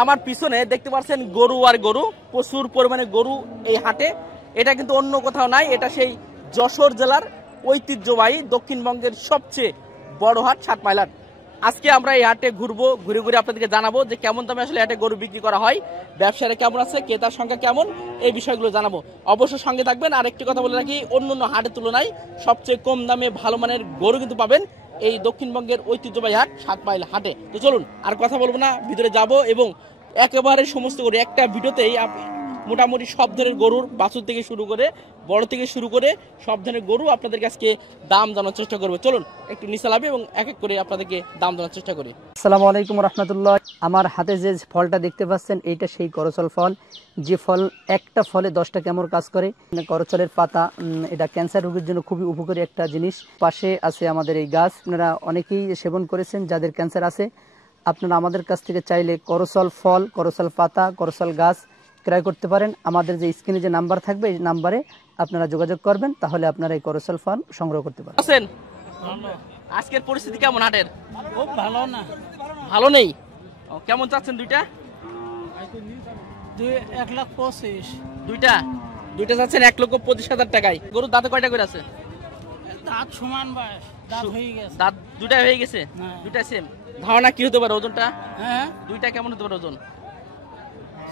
আমার পিছনে দেখতে পাচ্ছেন গরু আর গরু, প্রচুর পরিমাণে গরু এই হাটে। এটা কিন্তু অন্য কোথাও নাই, এটা সেই যশোর জেলার ঐতিহ্যবাহী দক্ষিণবঙ্গের সবচেয়ে বড় হাট সাতমাইল হাট। আজকে আমরা এই হাটে ঘুরবো, ঘুরে ঘুরে আপনাদেরকে জানাবো যে কেমন দামে আসলে হাটে গরু বিক্রি করা হয়, ব্যবসায়ীরা কেমন আছে, ক্রেতার সংখ্যা কেমন, এই বিষয়গুলো জানাবো। অবশ্যই সঙ্গে থাকবেন। আর একটি কথা বলে রাখি, অন্যান্য হাটের তুলনায় সবচেয়ে কম দামে ভালো মানের গরু কিন্তু পাবেন এই দক্ষিণবঙ্গের ঐতিহ্যবাহী হাট সাতমাইল হাটে। তো চলুন আর কথা বলবো না, ভিতরে যাব এবং একেবারে সমস্ত গরু একটা ভিডিওতেই মোটামুটি সব ধরনের গরুর, বাছুর থেকে শুরু করে বড় থেকে শুরু করে সব ধরনের গরু আপনাদের কাছে দাম জানার চেষ্টা করবো। চলুন একটু নিচে নামি এবং এক এক করে আপনাদেরকে দাম জানার চেষ্টা করি। আসসালামু আলাইকুম রহমতুল্লাহ। আমার হাতে যে ফলটা দেখতে পাচ্ছেন এইটা সেই করচল ফল, যে ফল একটা ফলে 10টা কেমন কাজ করে। করচলের পাতা, এটা ক্যান্সার রোগীর জন্য খুবই উপকারী একটা জিনিস। পাশে আছে আমাদের এই গাছ, আপনারা অনেকেই সেবন করেছেন যাদের ক্যান্সার আছে। আপনারা আমাদের কাছ থেকে চাইলে করচল ফল, করচল পাতা, করচল গাছ ক্রয় করতে পারেন। আমাদের যে স্ক্রিনে যে নাম্বার থাকবে এই নাম্বারে আপনারা যোগাযোগ করবেন, তাহলে আপনারা এই করচল ফল সংগ্রহ করতে পারেন। আজকের পরিস্থিতি কেমন হাটের? খুব ভালো না, ভালো নেই। কেমন চাচ্ছেন দুইটা? 1,25,000 দুইটা দুইটা চাচ্ছেন 1,25,000 টাকায়। গরুর দাঁতে কয়টা করে আছে? দাঁত সমান বয়স, দাঁত হয়ে গেছে। দাঁত দুইটা হয়ে গেছে, হ্যাঁ। দুইটা সেম। ধারণা কি হতে পারে ওজনটা? হ্যাঁ, দুইটা কেমন হতে পারে ওজন?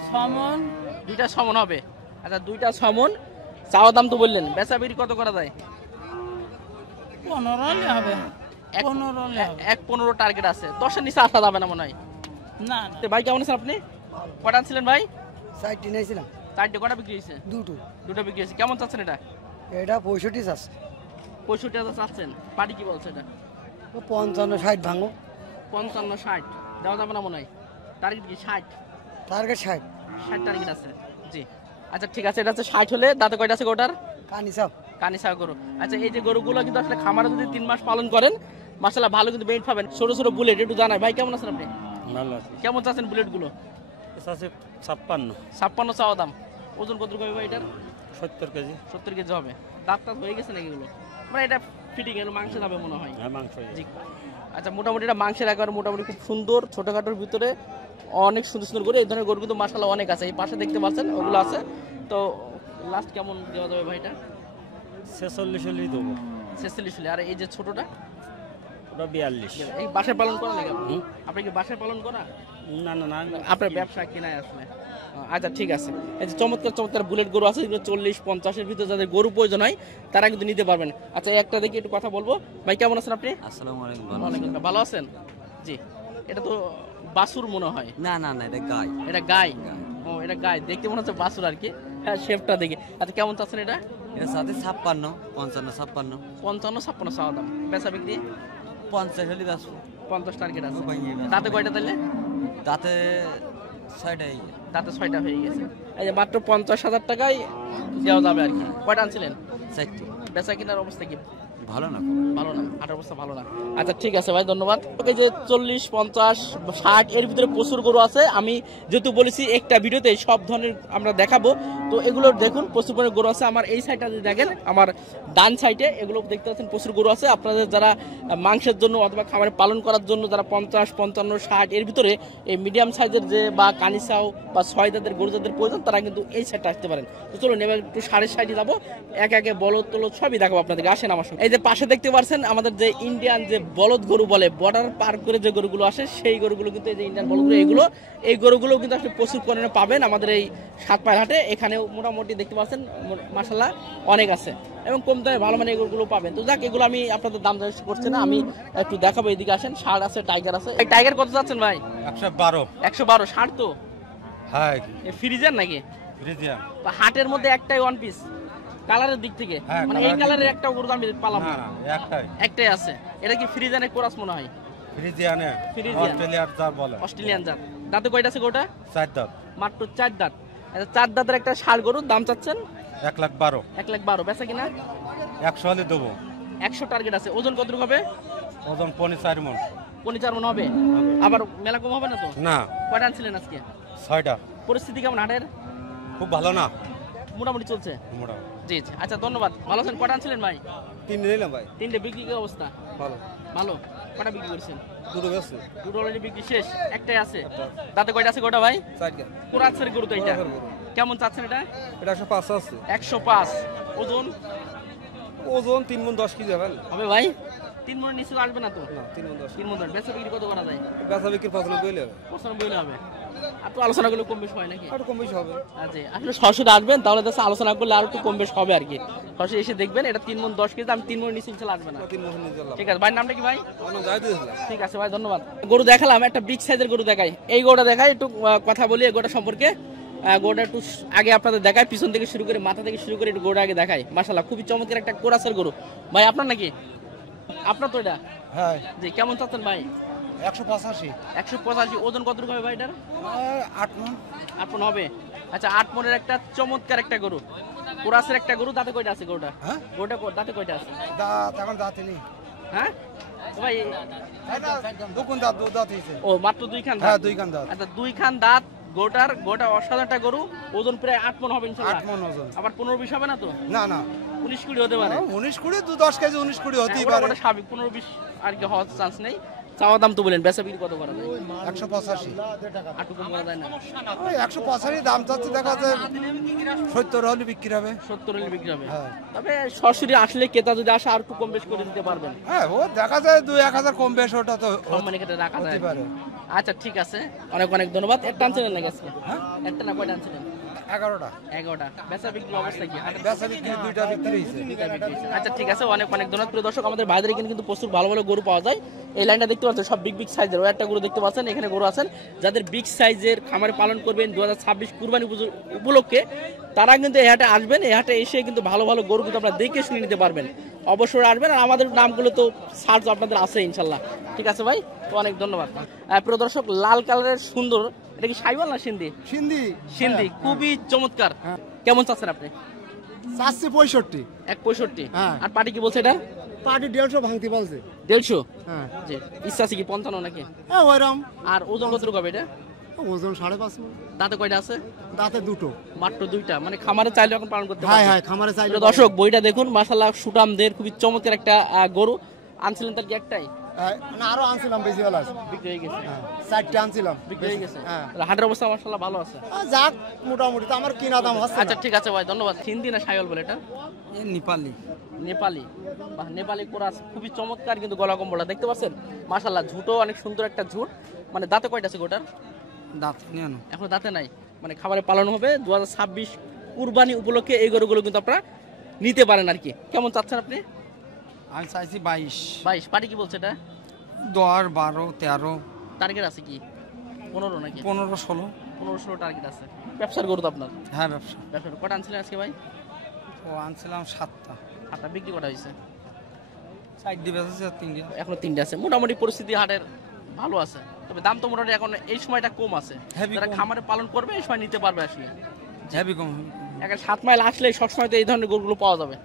সমান। দুইটা সমন হবে। আচ্ছা, দুইটা সমন। চাওয়া দাম তো বললেন, বেচা বিক্রি কত করা যায়? 15 হবে, 15 হবে। 1,15 টার্গেট আছে। 10-এর নিচে আসা যাবে না মনে হয়। না তো ভাই কেমন আছেন আপনি? কটা আনছিলেন ভাই? 60 নিয়েছিলাম। 4টে। কটা বিক্রি হয়েছে? দুটো বিক্রি হয়েছে। কেমন চাচ্ছেন এটা? এটা 65 আছে। 65,000 চাচ্ছেন। পার্টি কি বলছে এটা? 55-60 ভাঙো। 55-60 দেওয়া যাবে না মনে হয়। টার্গেট কি 60? টার্গেট 60 টার্গেট আছে। জি আচ্ছা ঠিক আছে। এটা হচ্ছে 60 হলে দাঁতে কয়টা আছে গোটার? কানিসা গরু। আচ্ছা, এই যে গরুগুলো কিন্তু আসলে খামারে যদি 3 মাস পালন করেন মাশাআল্লাহ ভালো কিন্তু বেনিফিট পাবেন। ছোট ছোট বুলেট একটু জানাই ভাই, কেমন আছেন আপনি? ভালো আছে। কেমন চাচ্ছেন বুলেট গুলো? আছে 56 56 চাওয়া দাম। ওজন কত হবে ভাই এটার? 70 কেজি। 70 কেজি হবে। দাঁত টাত হয়ে গেছে নাকি এগুলো? মানে এটা ফিটিং এর মাংস যাবে মনে হয়। হ্যাঁ, মাংস। জি আচ্ছা, মোটামুটি এটা মাংসের একেবারে মোটামুটি খুব সুন্দর, ছোটখাটোর ভিতরে অনেক সুন্দর সুন্দর গরু। এই ধরনের গরু কিন্তু মাশাআল্লাহ অনেক আছে। এই পাশে দেখতে পাচ্ছেন ওগুলো আছে। তো লাস্ট কেমন দেওয়া যাবে ভাই এটা? 46 হলেই দেবো। 46 হলে। আর এই যে ছোটটা ওটা 42। এই বাসায় পালন করা নাকি আপনি কি বাসায় পালন করা? না না না, আপনার ব্যবসা কিনাই আসলে। আচ্ছা ঠিক আছে। এই যে চমৎকার চমৎকার বুলেট গরু আছে, যেগুলো 40-50-এর ভিতরে যাদের গরু প্রয়োজন হয় তারা কিন্তু নিতে পারবেন। আচ্ছা, একটা দেখি একটু কথা বলবো। ভাই কেমন আছেন আপনি? আসসালামু আলাইকুম। ওয়ালাইকুম আসসালাম। ভালো আছেন? জি। এটা তো বাছুর মনে হয়। না না না, এটা গাই। এটা গাই? ও, এটা গাই। দেখতে মনে হচ্ছে বাছুর আর কি। হ্যাঁ, শেপটা দেখে। আচ্ছা, কেমন চাচ্ছেন এটা? এর সাথে 56, 55, 56। 55-56 চাওয়া দাম। বেচা বিক্রি 50 হলে বেশ। 50 টার্গেট আছে। দাঁতে কয়টা তাহলে? দাঁতে 6টাই। দাঁতে 6টা হয়ে গেছে। এই যে মাত্র 50,000 টাকায় দেওয়া যাবে আর কি। কয়টা আনছিলেন? 4টি। বেচা কিনার অবস্থা কি? ভালো না, ভালো না। হাটের অবস্থা ভালো না। আচ্ছা ঠিক আছে ভাই, ধন্যবাদ। এই যে 40-50-60 এর ভিতরে প্রচুর গরু আছে। আমি যেহেতু বলেছি একটা ভিডিওতে সব ধরনের আমরা দেখাবো, তো এগুলো দেখুন প্রচুর পরিমাণে গরু আছে। আমার এই সাইডটা যদি দেখেন, আমার ডান সাইডে এগুলো দেখতে পাচ্ছেন প্রচুর গরু আছে। আপনাদের যারা মাংসের জন্য অথবা খামারে পালন করার জন্য যারা 50-55-60 এর ভিতরে এই মিডিয়াম সাইজের যে বা কানিসাও বা 6 দাঁতের গরু যাদের প্রয়োজন তারা কিন্তু এই সাইডটা আসতে পারেন। তো চলুন এবার একটু 60 যাবো, একে একে বলদ টলদ সবই দেখাবো আপনাদেরকে। আসেন আমার সঙ্গে। এই যে পাশে দেখতে পাচ্ছেন আমাদের যে ইন্ডিয়ান যে বলদ গরু বলে, বর্ডার পার করে যে গরুগুলো আসে সেই গরুগুলো কিন্তু এই যে ইন্ডিয়ান বলদ গরু, এই গরুগুলো কিন্তু আসলে প্রচুর পরিমাণে পাবেন আমাদের এই সাতপাইল হাটে। এখানেও মোটামুটি দেখতে পাচ্ছেন মাশাআল্লাহ অনেক আছে এবং কম দামে ভালো মানে এগুলো পাবেন। তো যাক, এগুলো আমি আপনাদের দাম জিজ্ঞেস করছি না, আমি একটু দেখাবো। এদিকে আসেন। ষাঁড় আছে, টাইগার আছে। এই টাইগার কত যাচ্ছেন ভাই? 112। ষাঁড় তো হ্যাঁ, ফ্রিজিয়ান নাকি? ফ্রিজিয়ান। হাটের মধ্যে একটাই ওয়ান পিস কালারের দিক থেকে, মানে এই কালারের একটা গরু আমি পালাম না। একটাই আছে। এটা কি ফ্রিজিয়ানের কোরাস মনে হয়? অস্ট্রেলিয়ান জাত। দাঁতে কয়টা আছে গোটা? 4 দাঁত। মাত্র 4 দাঁত। আচ্ছা, 4 দাঁতের একটা ষাঁড় গরুর দাম চাচ্ছেন 1,12,000। 1,12,000। বেচা কিনা 100 হলে দেবো। 100 টার্গেট আছে। ওজন কতটুকু হবে? ওজন 4 মণ। 4 মণ হবে। আবার মেলা কম হবে না তো? না। কয়টা আনছিলেন আজকে? 6টা। পরিস্থিতি কেমন হাটের? খুব ভালো না, মোটামুটি চলছে। মোটামুটি। জি জি। আচ্ছা ধন্যবাদ। ভালো আছেন? কয়টা আনছিলেন ভাই? 3 নিলাম ভাই। 3টে। বিক্রি কি অবস্থা? ভালো ভালো। কটা বিক্রি করছেন? দুটো বেশি দুটো অলরেডি বিক্রি শেষ, একটাই আছে। দাঁতে কয়টা আছে গোটা ভাই? চারটা কোরাসের গরু তো এটা। কেমন চাচ্ছেন এটা? এটা 105 আছে। 105। ওজন ওজন 3 মণ 10 কেজি হবে হবে ভাই? 3 মণ নিচে আসবে না তো? না 3 মণ 10 3 মণ। বেচা বিক্রি কত করা যায়? বেচা বিক্রি 95 হবে। 95 হবে। আর তো আলোচনা করলে কম বেশ হয় নাকি? আর কম বেশি হবে। আচ্ছা, আসলে সরাসরি আসবেন তাহলে তো আলোচনা করলে আর একটু কম বেশ হবে আর কি। সরাসরি এসে দেখবেন এটা 3 মণ 10 কেজি। আমি 3 মণ নিচে ইনশাআল্লাহ আসবে না। 3 মণ নিয়ে গেলাম। ঠিক আছে ভাই, নামটা কি ভাই? আমরা যাই দিয়েছিলাম। ঠিক আছে ভাই, ধন্যবাদ। গরু দেখালাম, একটা বিগ সাইজের গরু দেখাই। এই গরুটা দেখাই, একটু কথা বলি এই গরুটা সম্পর্কে। গরুটা একটু আগে আপনাদের দেখাই, পিছন থেকে শুরু করে মাথা থেকে শুরু করে একটু গরুটা আগে দেখাই। মাশাআল্লাহ খুবই চমৎকার একটা কোরাসের গরু। ভাই আপনার নাকি? আপনার তো এটা? হ্যাঁ জি, কেমন চাচ্ছেন ভাই? 185 185। ওজন কতটুকু হবে ভাই এটার? 8 মণ 8 মণ হবে। আচ্ছা, 8 মণের একটা চমৎকার একটা গরু, কোরাসের একটা গরু। দাঁতে কয়টা আছে গরুটা? হ্যাঁ গরুটা দাঁতে কয়টা আছে? দাঁত এখন দাঁতে নেই হ্যাঁ ভাই, দুকুন দাঁত দু দাঁত হয়েছে ও মাত্র 2 খান হ্যাঁ দাঁত। 2 কান দাঁত আচ্ছা, 2 খান দাঁত। গোটা অসাধারণ একটা গরু। ওজন প্রায় 8 মণ হবে ইনশাআল্লাহ। 8 মণ ওজন আবার 15-20 হবে না তো? না না 19-20 হতে পারে। 19-20 10 কেজি 19-20 হতেই ওটা পারে ওটা স্বাভাবিক, 15-20 আর কি হওয়ার চান্স নেই। চাওয়া দাম তো বলেন, বেচা বিক্রি কত করা যায়? 185 আটু কম করা যায় না? ওই 185 দাম চাচ্ছে, দেখা যায় 70 হলে বিক্রি হবে 70 হলে বিক্রি হবে। হ্যাঁ তবে সরাসরি আসলে ক্রেতা যদি আসে আর একটু কম বেশ করে দিতে পারবেন। হ্যাঁ ও দেখা যায় 2-1000 কম বেশ ওটা তো সম্মানী ক্ষেত্রে রাখা যায়। হতে পারে। আচ্ছা ঠিক আছে, অনেক অনেক ধন্যবাদ। একটা আনছিলেন নাকি আজকে? হ্যাঁ একটা না কয়টা আনছিলেন? 11টা 11টা। বেচা বিক্রির অবস্থা কি? বেচা বিক্রি 2টা বিক্রি হয়েছে দুইটা বিক্রি হয়েছে। আচ্ছা ঠিক আছে, অনেক অনেক ধন্যবাদ। প্রিয় দর্শক, আমাদের বাইরে কিন্তু প্রচুর ভালো ভালো গরু পাওয়া যায়। এই লাইনটা দেখতে পাচ্ছেন সব বিগ বিগ সাইজের। ওই একটা গরু দেখতে পাচ্ছেন, এখানে গরু আছেন যাদের বিগ সাইজের খামারে পালন করবেন 2026 কুরবানি উপলক্ষে, তারা কিন্তু এই হাটে আসবেন। এই হাটে এসে কিন্তু ভালো ভালো গরু কিন্তু আপনারা দেখে শুনে নিতে পারবেন। অবশ্যই আসবেন। আর আমাদের নামগুলো তো সার্চ আপনাদের আছে ইনশাল্লাহ। ঠিক আছে ভাই, তো অনেক ধন্যবাদ। প্রিয় দর্শক, লাল কালারের সুন্দর, এটা কি শাইওয়াল না সিন্ধি? সিন্ধি সিন্ধি, খুবই চমৎকার। কেমন চাচ্ছেন আপনি? 465 165। হ্যাঁ। আর পার্টি কি বলছে এটা? পার্টি 150 ভাঙতে বলছে 150। হ্যাঁ জি, ইচ্ছা আছে কি 55 নাকি? হ্যাঁ ওইরকম আর ওজন কতটুকু হবে এটা? ওজন 5.5 মণ দাঁতে কয়টা আছে? দাঁতে দুটো মাত্র 2টা। মানে খামারে চাইলে এখন পালন করতে হ্যাঁ পারবে। হ্যাঁ খামারে চাইলে প্রিয় দর্শক, বইটা দেখুন, মাশাআল্লাহ সুটামদের খুবই চমৎকার একটা গরু আনছিলেন। তার কি একটাই না আরো আনছিলাম বেশি বেলা আছে বিক্রি হয়ে গেছে? 4টা আনছিলাম বিক্রি হয়ে গেছে। হ্যাঁ হাটের অবস্থা মাশাআল্লাহ ভালো আছে। যাক মোটামুটি তো আমার কিনা দাম হচ্ছে আচ্ছা ঠিক আছে ভাই, ধন্যবাদ। হিন্দি না শাইওয়াল বলে এটা? নেপালি নেপালি। বাহ, নেপালি কোরাস খুবই চমৎকার কিন্তু গলা কম্বলটা দেখতে পাচ্ছেন মাশাআল্লাহ। ঝুটও অনেক সুন্দর একটা ঝুট। মানে দাঁতে কয়টা আছে গোটার? দাঁত নিয়ে এখন দাঁতে নাই। মানে খাবারে পালন হবে 2026 কুরবানি উপলক্ষে। এই গরুগুলো কিন্তু আপনারা নিতে পারেন আর কি। কেমন চাচ্ছেন আপনি? আমি চাইছি 22 22। পার্টি কি বলছে এটা? 10 12 13 টার্গেট আছে কি 15 নাকি? 15 16 15-16 টার্গেট আছে। ব্যবসার গরু তো আপনার? হ্যাঁ ব্যবসা। ব্যবসার কটা আনছিলেন আজকে ভাই? ও আনছিলাম 7টা, আপনার বিক্রি কটা হয়েছে? সাইড দিয়ে বেঁচেছে 3টা। এখনো 3টে আছে। মোটামুটি পরিস্থিতি হাটের ভালো আছে, তবে দাম তো মোটামুটি এখন এই সময়টা কম আছে। Heavy যারা কম। খামারে পালন করবে এই সময় নিতে পারবে আসলে। হেভি কম এখন 7 মাইল আসলে সবসময় তো এই ধরনের গরুগুলো পাওয়া যাবে।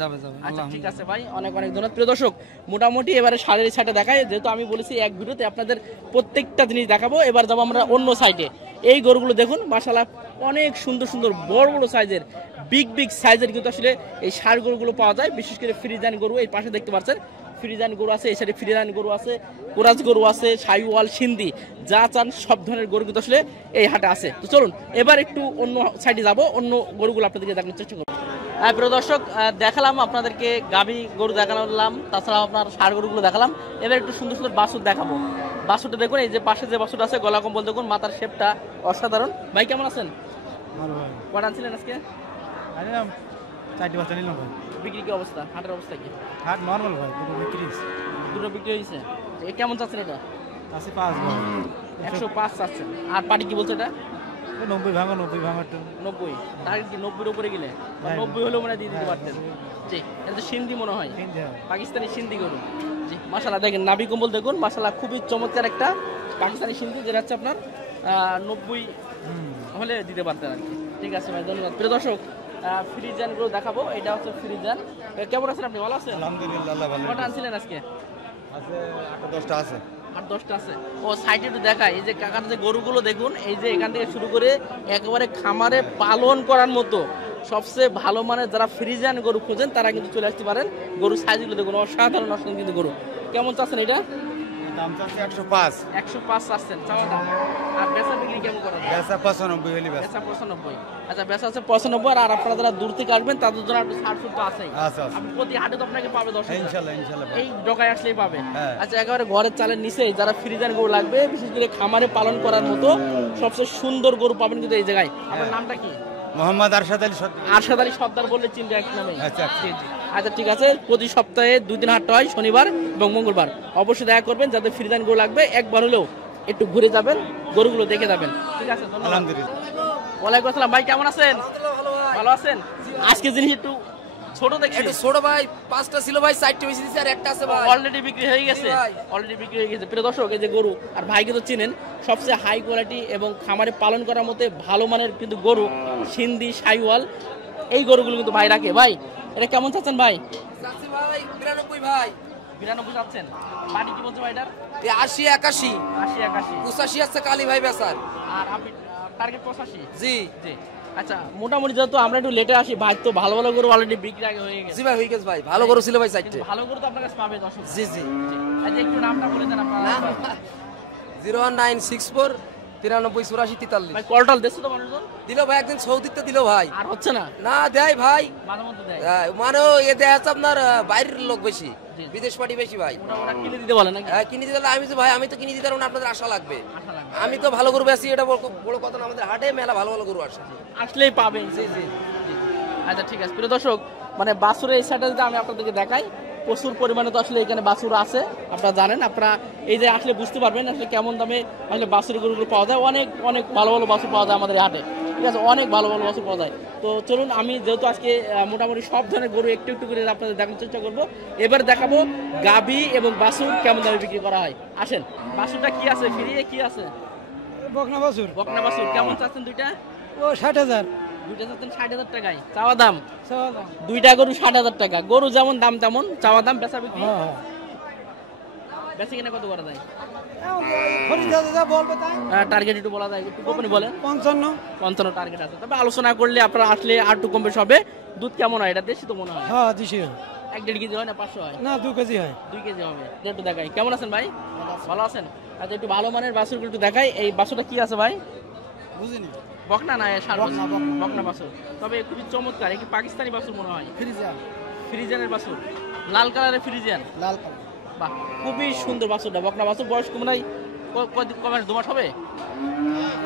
যাবে আচ্ছা ঠিক আছে ভাই, অনেক অনেক ধন্যবাদ। প্রিয় দর্শক, মোটামুটি এবারে সাড়ে সাইডে দেখায়, যেহেতু আমি বলেছি এক ভিডিওতে আপনাদের প্রত্যেকটা জিনিস দেখাবো। এবার যাবো আমরা অন্য সাইডে। এই গরুগুলো দেখুন মাশাআল্লাহ, অনেক সুন্দর সুন্দর বড় বড় সাইজের বিগ বিগ সাইজের কিন্তু আসলে এই ষাঁড় গরুগুলো পাওয়া যায়। বিশেষ করে ফ্রিজান গরু এই পাশে দেখতে পাচ্ছেন, ফ্রিজান গরু আছে, এই সাইডে ফ্রিজান গরু আছে, কোরাস গরু আছে, শাইওয়াল, সিন্ধি, যা চান সব ধরনের গরু কিন্তু আসলে এই হাটে আছে। তো চলুন এবার একটু অন্য সাইডে যাব, অন্য গরুগুলো আপনাদেরকে দেখানোর চেষ্টা করবো। প্রিয় দর্শক, দেখালাম আপনাদেরকে গাভী গরু দেখালাম, তাছাড়া আপনার ষাঁড় গরুগুলো দেখালাম। এবার একটু সুন্দর সুন্দর বাছুর দেখাবো। বাছুরটা দেখুন, এই যে পাশে যে বাছুরটা আছে গলা কম্বল দেখুন, মাথার শেপটা অসাধারণ। ভাই কেমন আছেন? ভালো ভাই কটা আনছিলেন আজকে? আনিলাম 4টি বাচ্চা নিলাম ভাই বিক্রি কি অবস্থা? হাটের অবস্থা কি? হাট নরমাল ভাই দুটো বিক্রি দুটো বিক্রি হয়েছে। এ কেমন চাচ্ছেন এটা? আছে 5 ভাই 105 চাচ্ছেন। আর পাটি কি বলছে এটা? 90 ভাঙা 90 ভাঙা 90। টার্গেট কি 90-এর উপরে গেলে? 90 হলেও মনে হয় দিয়ে দিতে পারতেন। জি, এটা তো সিন্ধি মনে হয়, পাকিস্তানি সিন্ধি গরু। জি মাশাআল্লাহ, দেখেন নাভি কম্বল দেখুন মাশাআল্লাহ, খুবই চমৎকার একটা পাকিস্তানি সিন্ধি, যেটা হচ্ছে আপনার 90 হলে দিতে পারতেন আর কি। ঠিক আছে ভাই, ধন্যবাদ। প্রিয় দর্শক, ফ্রিজান গুলো দেখাবো। এটা হচ্ছে ফ্রিজান। কেমন আছেন আপনি? ভালো আছেন? আলহামদুলিল্লাহ আল্লাহ ভালো কটা আনছিলেন আজকে? আছে 8-10টা আছে। 8-10টা আছে। ও সাইডে একটু দেখায়, এই যে কাকার যে গরুগুলো দেখুন, এই যে এখান থেকে শুরু করে একেবারে খামারে পালন করার মতো সবচেয়ে ভালো মানের যারা ফ্রিজান গরু খোঁজেন তারা কিন্তু চলে আসতে পারেন। গরুর সাইজগুলো দেখুন, অসাধারণ অসাধারণ কিন্তু গরু। কেমন চাচ্ছেন এটা? দাম চাচ্ছে 105। 105 চাচ্ছেন চাওয়া দাম। আর বেচা বিক্রি কেমন করা যায়? বেচা 95 হলি বেচা। বেচা 95। আচ্ছা বেচা আছে 95। আর আপনারা যারা দূর থেকে আসবেন তাদের জন্য একটু ছাড় সুদ তো আছেই। আচ্ছা আপনি প্রতি হাটে তো আপনাকে পাবে 10। ইনশাআল্লাহ ইনশাআল্লাহ। এই ডগায় আসলেই পাবে। হ্যাঁ। আচ্ছা একেবারে ঘরের চালের নিচে যারা ফ্রিজার গরু লাগবে, বিশেষ করে খামারে পালন করার মতো সবচেয়ে সুন্দর গরু পাবেন কিন্তু এই জায়গায়। আপনার নামটা কি? মোহাম্মদ আরশাদ আলী সর্দার। আরশাদ আলী সর্দার বললে চিনবে এক নামে। আচ্ছা জি জি। আচ্ছা ঠিক আছে, প্রতি সপ্তাহে 2 দিন হাট হয়, শনিবার এবং মঙ্গলবার। অবশ্যই দেখা করবেন, যাদের ফ্রিজান গরু লাগবে একবার হলেও একটু ঘুরে যাবেন, গরুগুলো দেখে যাবেন। ঠিক আছে, ধন্যবাদ। আলহামদুলিল্লাহ। ওয়ালাইকুম আসসালাম ভাই, কেমন আছেন? ভালো আছেন? আজকে জিনিস একটু ছোট দেখছি। একটু ছোট ভাই, 5টা ছিল ভাই, 4টে বেশি দিছি আর একটা আছে ভাই। অলরেডি বিক্রি হয়ে গেছে। অলরেডি বিক্রি হয়ে গেছে। প্রিয় দর্শক, এই যে গরু, আর ভাইকে তো চিনেন, সবচেয়ে হাই কোয়ালিটি এবং খামারে পালন করার মতো ভালো মানের কিন্তু গরু সিন্ধি শাইওয়াল, এই গরুগুলো কিন্তু ভাই রাখে। ভাই এটা কেমন চাচ্ছেন ভাই? চাচ্ছি ভাই 92 ভাই। 92 চাচ্ছেন। বাড়ি কি বলছে ভাইটার? 80 81 80 81। 85 আছে কালী ভাই বেচার। আর আপনি টার্গেট 85? জি জি। আচ্ছা মোটামুটি যেহেতু আমরা একটু লেটে আসি, ভাই তো ভালো ভালো গরু অলরেডি বিক্রি আগে হয়ে গেছে। জি ভাই, হয়ে গেছে ভাই, ভালো গরু ছিল ভাই 4টে। কিন্তু ভালো গরু তো আপনার কাছে পাবে দর্শক। জি জি। আচ্ছা একটু নামটা বলে দেন আপনারা। 01964 93 84 43। ভাই কলটল দেশে তো মানুষজন দিল ভাই, একদিন সৌদিতে দিল ভাই। আর হচ্ছে না, না দেয় ভাই, মাঝে মধ্যে দেয়। মানে এ দেয় আছে আপনার বাইরের লোক বেশি, জি। বিদেশ পার্টি বেশি ভাই। ওরা কিনে দিতে বলে নাকি? হ্যাঁ কিনে দিতে হলে আমি তো ভাই, আমি তো কিনে দিতে পারবো না, আপনাদের আশা লাগবে। আশা লাগবে। আমি তো ভালো গরু বেশি, এটা বড় কথা না, আমাদের হাটে মেলা ভালো ভালো গরু আসে। আসলেই পাবেন। জি জি। আচ্ছা ঠিক আছে, প্রিয় দর্শক, মানে বাছুরের এই সাইডে যদি আমি আপনাদেরকে দেখাই, প্রচুর পরিমাণে তো আসলে এখানে বাছুর আছে, আপনারা জানেন। আপনারা এই যে আসলে বুঝতে পারবেন আসলে কেমন দামে আসলে বাছুরের গরুগুলো পাওয়া যায়। অনেক অনেক ভালো ভালো বাছুর পাওয়া যায় আমাদের এই হাটে। ঠিক আছে, অনেক ভালো ভালো বাছুর পাওয়া যায়। তো চলুন, আমি যেহেতু আজকে মোটামুটি সব ধরনের গরু একটু একটু করে আপনাদের দেখানোর চেষ্টা করবো। এবার দেখাবো গাভী এবং বাছুর কেমন দামে বিক্রি করা হয়। আসেন, বাছুরটা কি আছে, ফিরিয়ে কি আছে? বকনা বাছুর বকনা বাছুর কেমন চাচ্ছেন দুইটা? ও 60,000 দুইটা চাচ্ছেন 60,000 টাকায় চাওয়া দাম। চাওয়া দাম। দুইটা গরু 60,000 টাকা। গরু যেমন দাম তেমন চাওয়া দাম। বেচা বিক্রি বেচে কিনা কত করা যায়? বলবে তাই টার্গেট একটু বলা যায়, একটু গোপনে বলেন। 55 টার্গেট আছে, তবে আলোচনা করলে আপনারা আসলে আর একটু কম বেশি হবে। দুধ কেমন হয়? এটা দেশি তো মনে হয়। হ্যাঁ দিছি 1-1.5 কেজি হয় না 500 হয়? না 2 কেজি হয়। 2 কেজি হবে। একটু দেখাই। কেমন আছেন ভাই? ভালো আছেন? আচ্ছা একটু ভালো মানের বাছুরগুলো একটু দেখাই। এই বাছুরটা কি আছে ভাই? বুঝিনি বকনা না ষাঁড় বাছুর? বকনা, বকনা। বকনা বাছুর, তবে খুবই চমৎকার। কি পাকিস্তানি বাছুর মনে হয়? ফ্রিজিয়ান ফ্রিজিয়ানের বাছুর, লাল কালারের ফ্রিজিয়ান। লাল কালার। বাহ, খুবই সুন্দর বাছুরটা। বকনা বাছুর। বয়স কম নাই, কমাস 2 মাস হবে?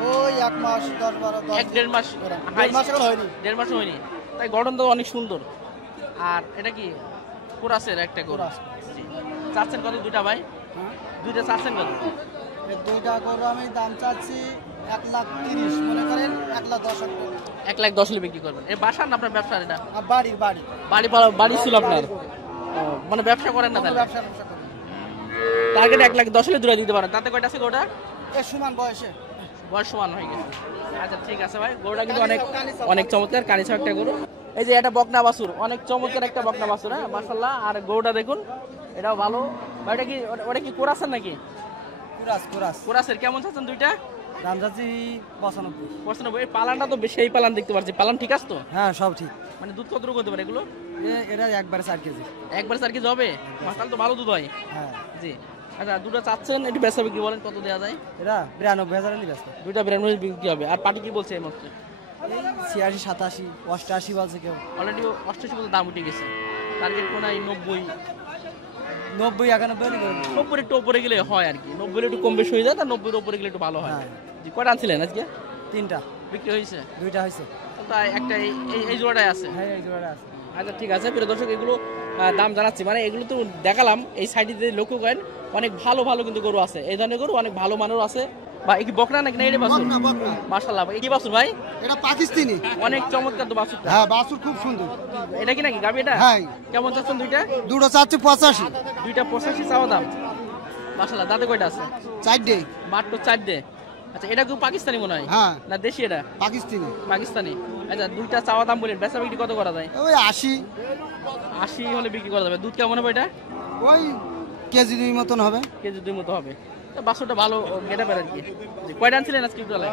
ওই 1 মাস 10 12 10 1-1.5 মাস। 1.5 মাস এখন হয়নি। 1.5 মাস হয়নি, তাই গঠন তো অনেক সুন্দর। আর এটা কি কোরাসের একটা গরু? জি। চাচ্ছেন কত দুইটা ভাই? দুইটা চাচ্ছেন কত? এই দুইটা গরু আমি দাম চাচ্ছি 1,30,000, মনে করেন 1,10,000 টাকা। 1,10,000 হলে বিক্রি করবেন। এই বাসার না আপনার ব্যবসার? এটা আর বাড়ি বাড়ি ছিল আপনার? ও, মানে ব্যবসা করেন না তাহলে? ব্যবসা করি টার্গেট 1,10,000 হলে দুটো দিতে পারেন। তাতে কয়টা আছে গোটা? এ সমান বয়সে। বয়স সমান হয়ে গেছে। আচ্ছা ঠিক আছে ভাই, গরুটা কিন্তু অনেক অনেক চমৎকার। কানিছা একটা গরু। এই যে এটা বকনা বাছুর, অনেক চমৎকার একটা বকনা বাছুর। হ্যাঁ মাশাআল্লাহ। আর গরুটা দেখুন, এটাও ভালো। ভাই এটা কি, ওটা কি কোরাসের নাকি? কোরাসের। কেমন চাচ্ছেন দুইটা? দাম চাচ্ছি 95। এই পালানটা তো সেই পালান দেখতে পাচ্ছি। পালান ঠিক আছে তো? হ্যাঁ সব ঠিক। মানে দুধ কতটুকু হতে পারে এগুলো? এটা একবারে 4 কেজি। একবার 4 কেজি হবে? তাহলে তো ভালো দুধ হয়। হ্যাঁ জি। আচ্ছা দুটো চাচ্ছেন, একটু বেচা বিক্রি বলেন কত দেওয়া যায়? এটা 92,000 এর ব্যস্ত। দুইটা 92 বিক্রি হবে। আর পাটি কি বলছে এই মুহূর্তে? 86 87 88 বলছে কেউ। অলরেডি 88 পর্যন্ত দাম উঠে গেছে। টার্গেট কোন 90 90 91 করে। 90 একটু উপরে গেলে হয় আর কি। 90 একটু কম বেশি হয়ে যায়, আর 90 এর উপরে গেলে একটু ভালো হয়। হ্যাঁ। জি। কয়টা আনছিলেন আজকে? 3টা। বিক্রি হয়েছে? 2টা হয়েছে। তাই একটা এই জোড়াটাই আছে। হ্যাঁ এই জোড়াটা আছে। আচ্ছা ঠিক আছে, প্রিয় দর্শক, এগুলো দাম জানাচ্ছি। মানে এগুলো তো দেখালাম। এই সাইডে যদি লক্ষ্য করেন, অনেক ভালো ভালো কিন্তু গরু আছে। এই ধরনের গরু অনেক ভালো মানের আছে। বা এই কি বকনা নাকি না? এটা বাছুর? বকনা। মাশাআল্লাহ। এই কি বাছুর ভাই? এটা পাকিস্তানি। অনেক চমৎকার তো বাছুরটা। হ্যাঁ বাছুর খুব সুন্দর। এটা কি নাকি গাবি এটা? হ্যাঁ। কেমন চাচ্ছেন দুইটা? দুটো চাচ্ছি 85। দুইটা 85 চাওয়া দাম। মাশাআল্লাহ। দাঁতে কয়টা আছে? 4ডে। মাত্র 4 দে। আচ্ছা এটা কি পাকিস্তানি মনে হয়? হ্যাঁ। না দেশি? এটা পাকিস্তানি। পাকিস্তানি। আচ্ছা দুইটা চাওয়া দাম বলেন, বেচা বিক্রি কত করা যায়? ওই 80। 80 হলে বিক্রি করা যাবে। দুধ কেমন হবে এটা? ওই কেজি 2 মতন হবে। কেজি 2 মতো হবে। বাছুরটা ভালো গেটা পের আর কি। কয়টা আনছিলেন আজকে টোটালে?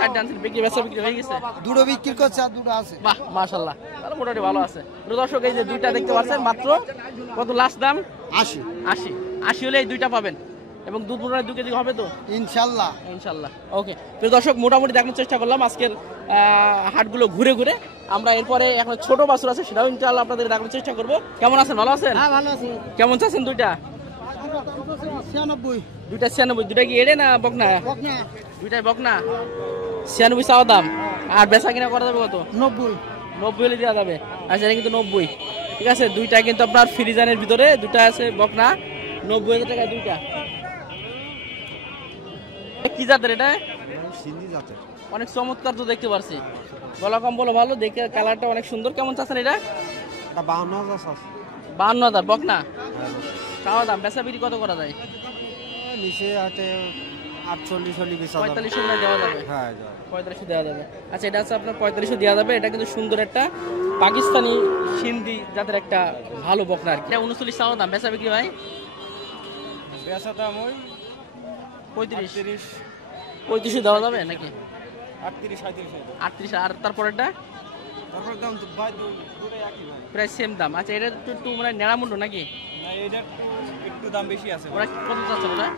4টা আনছিলেন, বিক্রি বেচা বিক্রি হয়ে গেছে? দুটো বিক্রি করছে আর দুটো আছে। বাহ মাশাআল্লাহ, তাহলে মোটামুটি ভালো আছে। তো দর্শক এই যে দুইটা দেখতে পাচ্ছেন মাত্র কত লাস্ট দাম? 80 80 হলে এই দুইটা পাবেন এবং দুধ মোটামুটি 2 কেজি হবে তো ইনশাল্লাহ। ইনশাল্লাহ। ওকে তো দর্শক মোটামুটি দেখানোর চেষ্টা করলাম আজকের হাটগুলো ঘুরে ঘুরে। আমরা এরপরে এখন ছোট বাছুর আছে সেটাও ইনশাআল্লাহ আপনাদের দেখানোর চেষ্টা করব। কেমন আছেন? ভালো আছেন? হ্যাঁ ভালো আছি। কেমন চাচ্ছেন দুইটা? 96 দুইটা 96। দুইটা কি এড়ে না বকনা? দুইটাই বকনা। 96 চাওয়া দাম। আর বেচা কিনা করা যাবে কত? 90 হলে দেওয়া যাবে। আচ্ছা এটা কিন্তু 90। ঠিক আছে, দুইটা কিন্তু আপনার ফ্রিজানের ভিতরে দুইটা আছে বকনা, 90,000 টাকা দুইটা। কি জাতের এটা? সিন্ধি জাতের। অনেক চমৎকার তো দেখতে পারছি, গলা কম্বল ভালো, দেখে কালারটা অনেক সুন্দর। কেমন চাচ্ছেন এটা? এটা 52,000 আছে। 52,000 বকনা চাওয়া দাম। বেচা বিক্রি কত করা যায়? নিচে হাতে 48 হলি বেচা যাবে। 4500 দেওয়া যাবে। হ্যাঁ 4500 দেওয়া যাবে। আচ্ছা এটা আছে আপনার 4500 দেওয়া যাবে। এটা কিন্তু সুন্দর একটা পাকিস্তানি সিন্ধি জাতের একটা ভালো বকনা আর কি। এটা 39 চাওয়া দাম। বেচা বিক্রি ভাই? বেচা দাম ওই 3500 দেওয়া যাবে নাকি? 38। আর তারপরেরটা তারপর দাম তো ভাই দুটো একই ভাই। প্রায় সেম দাম। আচ্ছা এটা একটু মানে নেড়ামুন্ড নাকি? না এটা একটু দাম বেশি আছে। ওরা কত চাচ্ছে ওটা?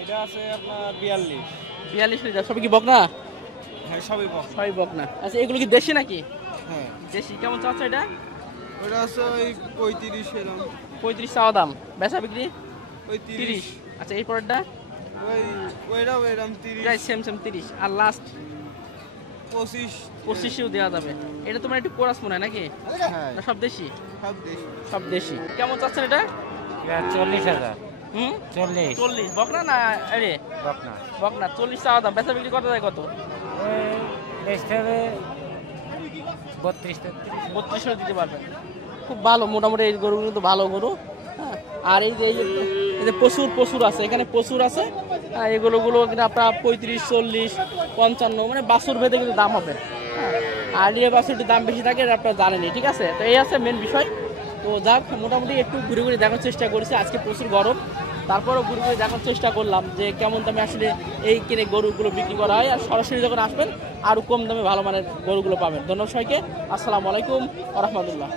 এটা আছে আপনার 42। 42 লিটার। সবই কি বকনা? হ্যাঁ সবই বক। সবই বকনা। আচ্ছা এগুলো কি দেশি নাকি? হ্যাঁ দেশি। কেমন চাচ্ছে এটা? ওটা আছে ওই 35 এরকম। 35 চাওয়া দাম। বেচা বিক্রি ওই 30। আচ্ছা এই পরেরটা ওইটাও এরকম 30। প্রায় সেম 30। আর লাস্ট 25 দেওয়া যাবে। এটা তোমার একটু কোরাস মনে হয় নাকি? হ্যাঁ না সব দেশি? সব দেশি। সব দেশি। কেমন চাচ্ছেন এটা? 40,000। হুম 40 বকনা না? আরে বকনা। বকনা 40 চাওয়া দাম। বেচা বিক্রি কত যায় কত? বেচতে হবে 3200 দিতে পারবেন। খুব ভালো, মোটামুটি এই গরুগুলো তো ভালো গরু। হ্যাঁ আর এই যে প্রচুর আছে এখানে, প্রচুর আছে। হ্যাঁ এগুলো কিন্তু আপনার 35, 40, 55 মানে বাছুর ভেদে কিন্তু দাম হবে। হ্যাঁ আর এই বাছুরটির দাম বেশি থাকে আপনারা জানেনই। ঠিক আছে, তো এই আছে মেন বিষয়। তো যাক মোটামুটি একটু ঘুরে ঘুরে দেখার চেষ্টা করেছি। আজকে প্রচুর গরম, তারপরেও ঘুরে ঘুরে দেখার চেষ্টা করলাম যে কেমন দামে আসলে এই কিনে গরুগুলো বিক্রি করা হয়। আর সরাসরি যখন আসবেন আরও কম দামে ভালো মানের গরুগুলো পাবেন। ধন্যবাদ সবাইকে। আসসালামু আলাইকুম ওয়া রাহমাতুল্লাহ।